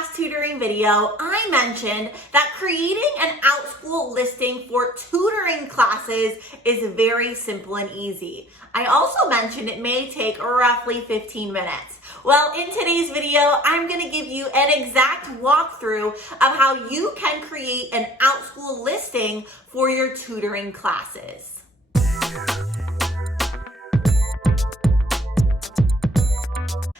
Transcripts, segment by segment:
last tutoring video, I mentioned that creating an Outschool listing for tutoring classes is very simple and easy. I also mentioned it may take roughly 15 minutes. Well, in today's video, I'm going to give you an exact walkthrough of how you can create an Outschool listing for your tutoring classes.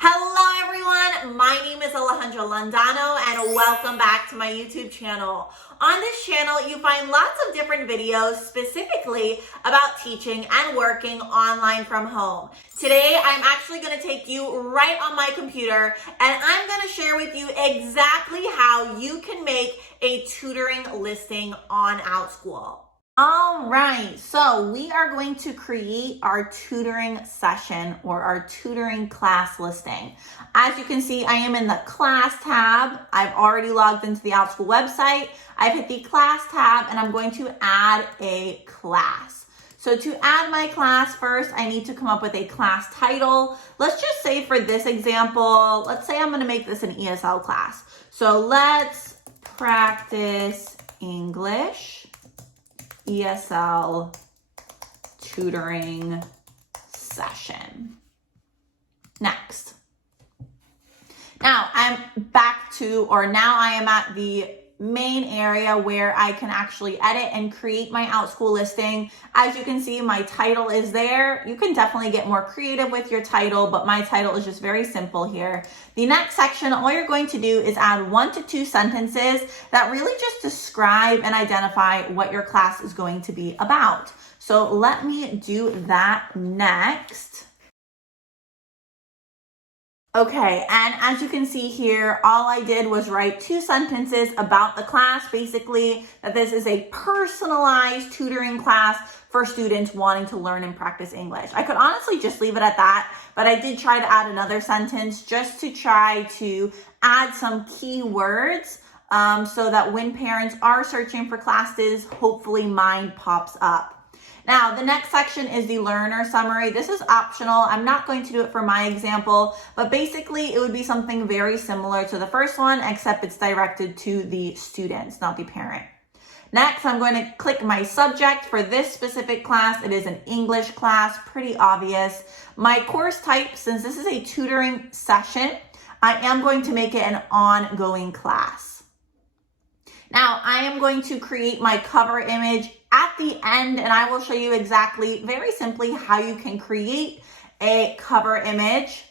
Hello everyone, my name is Alejandra Landano and welcome back to my YouTube channel. On this channel, you find lots of different videos specifically about teaching and working online from home. Today, I'm actually going to take you right on my computer and I'm going to share with you exactly how you can make a tutoring listing on Outschool. All right, so we are going to create our tutoring session or our tutoring class listing. As you can see, I am in the class tab. I've already logged into the Outschool website. I've hit the class tab and I'm going to add a class. So to add my class first, I need to come up with a class title. Let's just say for this example, let's say I'm gonna make this an ESL class. So let's practice English ESL tutoring session. Next. Now I am at the main area where I can actually edit and create my Outschool listing. As you can see, my title is there. You can definitely get more creative with your title, but my title is just very simple here. The next section, all you're going to do is add 1 to 2 sentences that really just describe and identify what your class is going to be about. So let me do that next. Okay, and as you can see here, all I did was write 2 sentences about the class, basically that this is a personalized tutoring class for students wanting to learn and practice English. I could honestly just leave it at that, but I did try to add another sentence just to try to add some key words so that when parents are searching for classes, hopefully mine pops up. Now, the next section is the learner summary. This is optional. I'm not going to do it for my example, but basically it would be something very similar to the first one, except it's directed to the students, not the parent. Next, I'm going to click my subject for this specific class. It is an English class, pretty obvious. My course type, since this is a tutoring session, I am going to make it an ongoing class. Now, I am going to create my cover image at the end, and I will show you exactly, very simply, how you can create a cover image.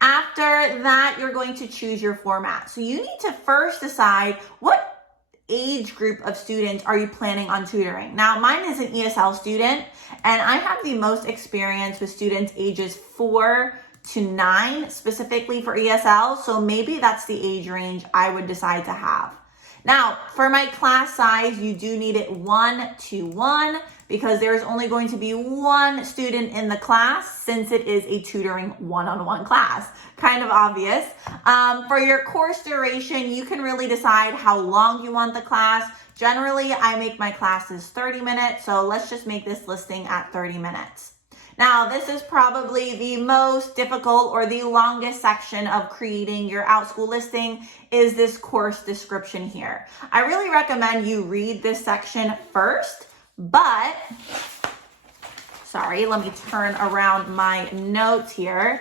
After that, you're going to choose your format. So you need to first decide what age group of students are you planning on tutoring. Now, mine is an ESL student, and I have the most experience with students ages 4 to 9, specifically for ESL, so maybe that's the age range I would decide to have. Now, for my class size, you do need it 1-to-1 because there's only going to be 1 student in the class since it is a tutoring one-on-one class. Kind of obvious. For your course duration, you can really decide how long you want the class. Generally, I make my classes 30 minutes, so let's just make this listing at 30 minutes. Now, this is probably the most difficult or the longest section of creating your Outschool listing is this course description here. I really recommend you read this section first, but, sorry, let me turn around my notes here.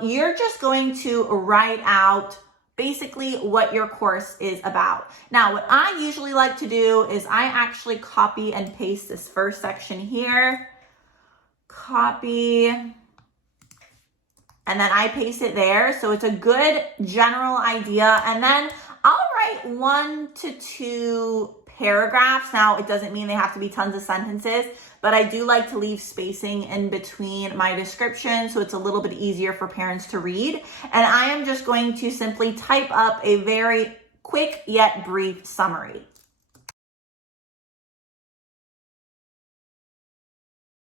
You're just going to write out basically what your course is about. Now, what I usually like to do is I actually copy and paste this first section here. Copy, and then I paste it there. So it's a good general idea. And then I'll write 1 to 2 paragraphs. Now, it doesn't mean they have to be tons of sentences, but I do like to leave spacing in between my description so it's a little bit easier for parents to read. And I am just going to simply type up a very quick yet brief summary.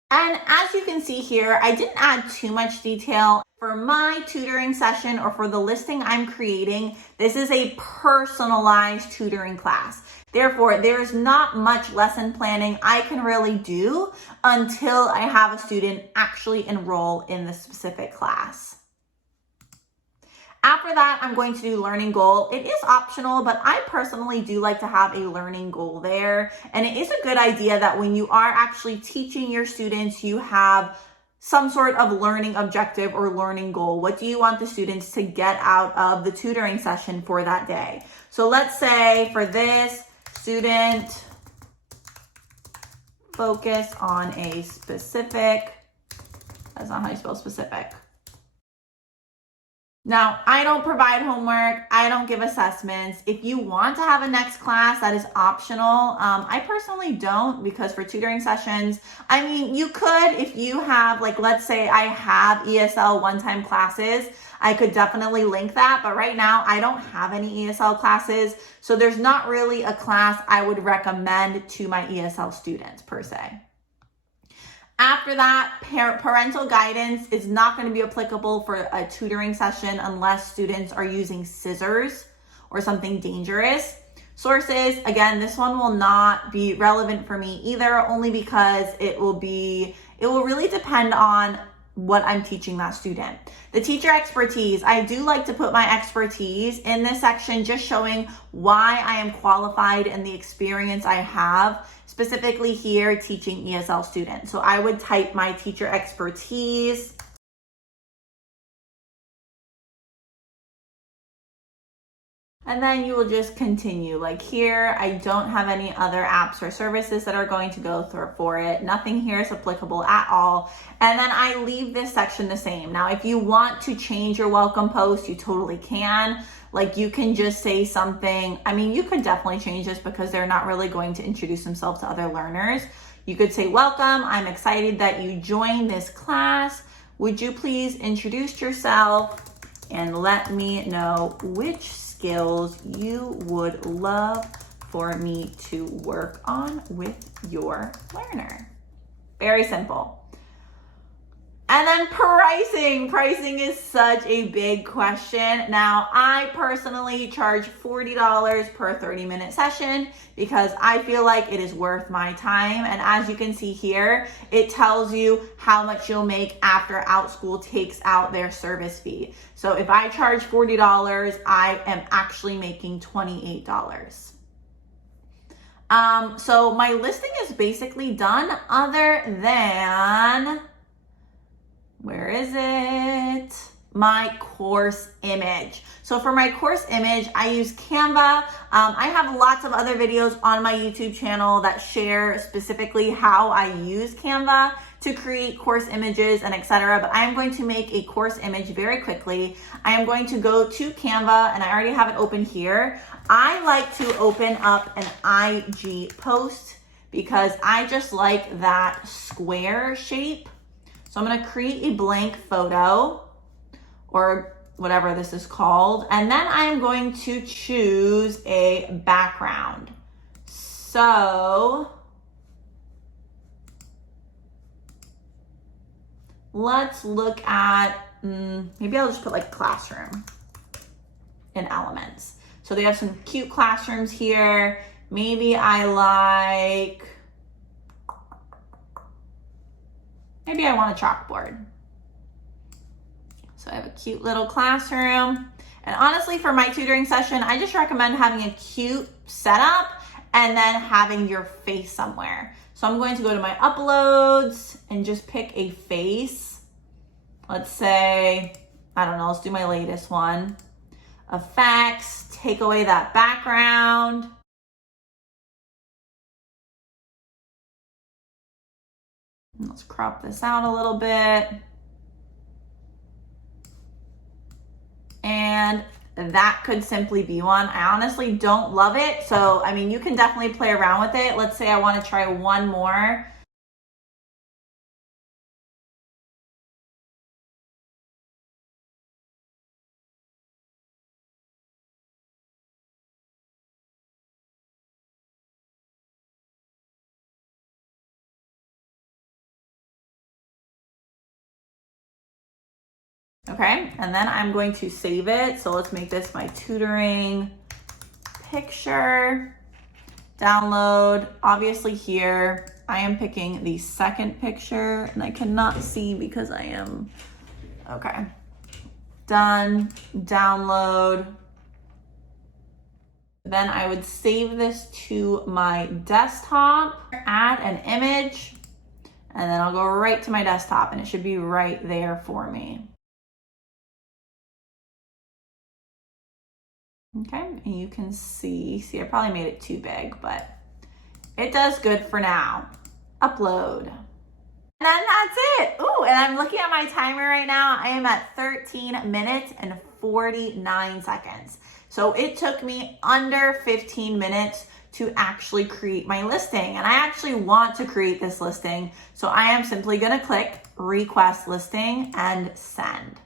And as you can see here, I didn't add too much detail. For my tutoring session or for the listing I'm creating, this is a personalized tutoring class. Therefore, there's not much lesson planning I can really do until I have a student actually enroll in the specific class. After that, I'm going to do learning goal. It is optional, but I personally do like to have a learning goal there. And it is a good idea that when you are actually teaching your students, you have some sort of learning objective or learning goal. What do you want the students to get out of the tutoring session for that day? So let's say for this, student focus on a specific, that's not how you spell specific. Now, I don't provide homework. I don't give assessments. If you want to have a next class, that is optional. I personally don't, because for tutoring sessions, I mean, you could, if you have, like, let's say I have ESL one-time classes, I could definitely link that. But right now, I don't have any ESL classes. So there's not really a class I would recommend to my ESL students per se. After that, parental guidance is not going to be applicable for a tutoring session unless students are using scissors or something dangerous. Sources, again, this one will not be relevant for me either, only because it will really depend on what I'm teaching that student. The teacher expertise, I do like to put my expertise in this section, just showing why I am qualified and the experience I have, specifically here teaching ESL students. So I would type my teacher expertise. And then you will just continue. Like here, I don't have any other apps or services that are going to go through for it. Nothing here is applicable at all. And then I leave this section the same. Now, if you want to change your welcome post, you totally can. Like you can just say something. I mean, you could definitely change this because they're not really going to introduce themselves to other learners. You could say, welcome, I'm excited that you joined this class. Would you please introduce yourself and let me know which skills you would love for me to work on with your learner. Very simple. And then pricing. Pricing is such a big question. Now, I personally charge $40 per 30-minute session because I feel like it is worth my time. And as you can see here, it tells you how much you'll make after Outschool takes out their service fee. So if I charge $40, I am actually making $28. So my listing is basically done, other than, where is it? My course image. So for my course image, I use Canva. I have lots of other videos on my YouTube channel that share specifically how I use Canva to create course images and etc. But I am going to make a course image very quickly. I am going to go to Canva, and I already have it open here. I like to open up an IG post because I just like that square shape. So I'm going to create a blank photo, or whatever this is called. And then I'm going to choose a background. So let's look at, maybe I'll just put like classroom in Elements. So they have some cute classrooms here. Maybe I want a chalkboard. So I have a cute little classroom. And honestly, for my tutoring session, I just recommend having a cute setup and then having your face somewhere. So I'm going to go to my uploads and just pick a face. Let's say, I don't know, let's do my latest one. Effects, take away that background. Let's crop this out a little bit. And that could simply be one. I honestly don't love it. So, I mean, you can definitely play around with it. Let's say I want to try one more. Okay, and then I'm going to save it. So let's make this my tutoring picture. Download. Obviously here, I am picking the second picture, and I cannot see because I am, okay. Done, download. Then I would save this to my desktop, add an image, and then I'll go right to my desktop and it should be right there for me. Okay, and you can see I probably made it too big, but it does good for now. Upload. And then that's it. Ooh, and I'm looking at my timer right now. I am at 13 minutes and 49 seconds. So it took me under 15 minutes to actually create my listing. And I actually want to create this listing. So I am simply gonna click request listing and send.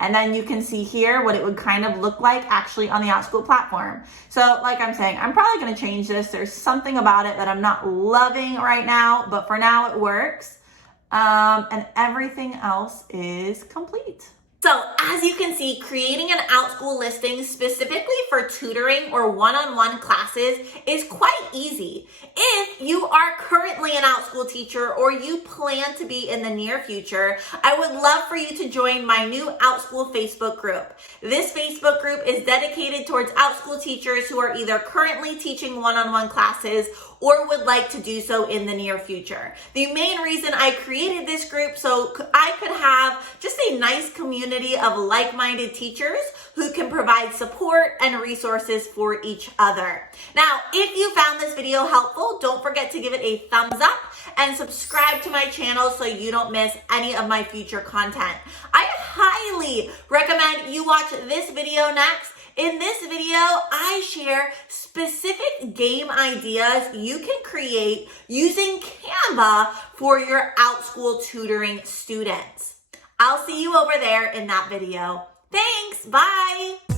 And then you can see here what it would kind of look like actually on the Outschool platform. So like I'm saying, I'm probably gonna change this. There's something about it that I'm not loving right now, but for now it works. And everything else is complete. So as you can see, creating an Outschool listing specifically for tutoring or one-on-one classes is quite easy. If you are currently an Outschool teacher or you plan to be in the near future, I would love for you to join my new Outschool Facebook group. This Facebook group is dedicated towards Outschool teachers who are either currently teaching one-on-one classes or would like to do so in the near future. The main reason I created this group so I could have just a nice community of like-minded teachers who can provide support and resources for each other. Now, if you found this video helpful, don't forget to give it a thumbs up and subscribe to my channel so you don't miss any of my future content. I highly recommend you watch this video next. In this video, I share specific game ideas you can create using Canva for your Outschool tutoring students. I'll see you over there in that video. Thanks, bye.